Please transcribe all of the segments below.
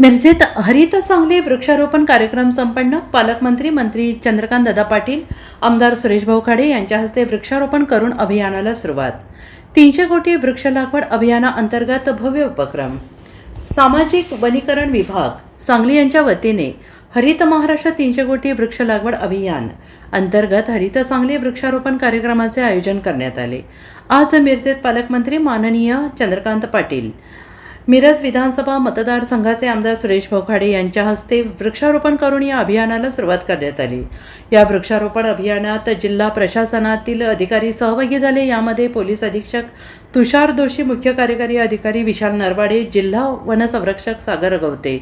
मिरजेत हरित सांगली वृक्षारोपण कार्यक्रम संपन्न. मंत्री चंद्रकांत दादा पाटील, आमदार सुरेश भाऊ खाडे यांच्या हस्ते वृक्षारोपण करून अभियानाला सुरुवात. 300 कोटी वृक्ष लागवड अभियानाअंतर्गत भव्य उपक्रम. सामाजिक वनीकरण विभाग सांगली यांच्या वतीने हरित महाराष्ट्र 300 कोटी वृक्ष लागवड अभियान अंतर्गत हरित सांगली वृक्षारोपण कार्यक्रमाचे आयोजन करण्यात आले. आज मिरजेत पालकमंत्री माननीय चंद्रकांत पाटील, मिरज विधानसभा मतदारसंघाचे आमदार सुरेश भाऊ खाडे यांच्या हस्ते वृक्षारोपण करून या अभियानाला सुरुवात करण्यात आली. या वृक्षारोपण अभियानात जिल्हा प्रशासनातील अधिकारी सहभागी झाले. यामध्ये पोलीस अधीक्षक तुषार दोशी, मुख्य कार्यकारी अधिकारी विशाल नरवाडे, जिल्हा वनसंरक्षक सागर गवते,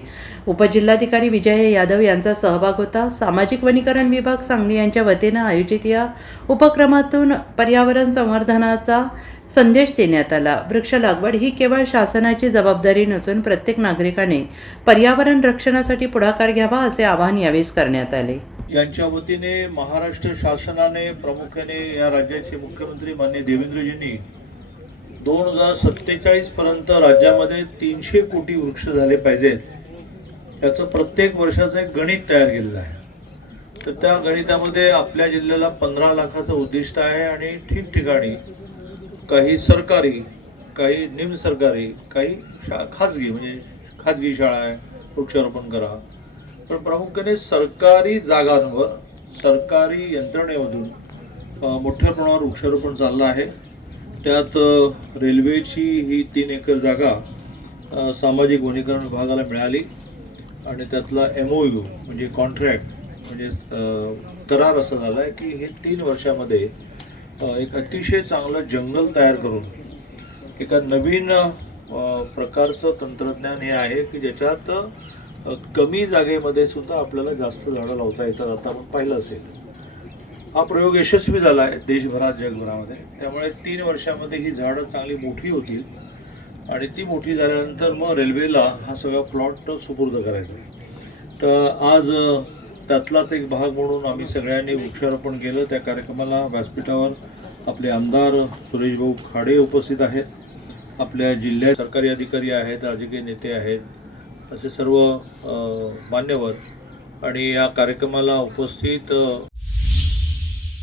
उपजिल्हाधिकारी विजय यादव यांचा सहभाग होता. सामाजिक वनीकरण विभाग सांगली यांच्या वतीनं आयोजित या उपक्रमातून पर्यावरण संवर्धनाचा संदेश देण्यात आला. वृक्ष लागवड ही केवळ शासनाची जबाबदारी नसून प्रत्येक नागरिकाने पर्यावरण रक्षणासाठी पुढाकार घ्यावा असे आवाहन यावेळी करण्यात आले. यांच्या वतीने महाराष्ट्र शासनाने प्रामुख्याने या राज्याचे मुख्यमंत्री माननीय देवेंद्रजींनी 2047 पर्यंत राज्यामध्ये 300 कोटी वृक्ष झाले पाहिजेत, त्याचं प्रत्येक वर्षाचं एक गणित तयार केलेलं आहे. तर त्या गणितामध्ये आपल्या जिल्ह्याला 15 लाखाचं उद्दिष्ट आहे आणि ठिकठिकाणी काही सरकारी, काही निमसरकारी, काही खाजगी, म्हणजे खाजगी शाळा आहे, वृक्षारोपण करा. पण प्रामुख्याने सरकारी जागांवर, सरकारी यंत्रणेमधून मोठ्या प्रमाणावर वृक्षारोपण चाललं आहे. त्यात रेल्वेची ही 3 एकर जागा सामाजिक वनीकरण विभागाला मिळाली आणि त्यातला MOU म्हणजे कॉन्ट्रॅक्ट, म्हणजे करार असा झाला आहे की हे 3 वर्षामध्ये एक अतिशय चांगलं जंगल तयार करून एका नवीन प्रकारचं तंत्रज्ञान हे आहे की ज्याच्यात कमी जागेमध्ये सुद्धा आपल्याला जास्त झाडं लावता येतात. आता आपण पाहिलं असेल, हा प्रयोग यशस्वी झाला आहे देशभरात, जगभरामध्ये. त्यामुळे 3 वर्षामध्ये ही झाडं चांगली मोठी होतील आणि ती मोठी झाल्यानंतर मग रेल्वेला हा सगळा प्लॉट सुपूर्द करायचा आहे. तर आज त्यातलाच एक भाग म्हणून आम्ही सगळ्यांनी वृक्षारोपण केलं. त्या कार्यक्रमाला व्यासपीठावर आपले आमदार सुरेश भाऊ खाडे उपस्थित आहेत, आपल्या जिल्ह्यात सरकारी अधिकारी आहेत, राजकीय नेते आहेत, असे सर्व मान्यवर आणि या कार्यक्रमाला उपस्थित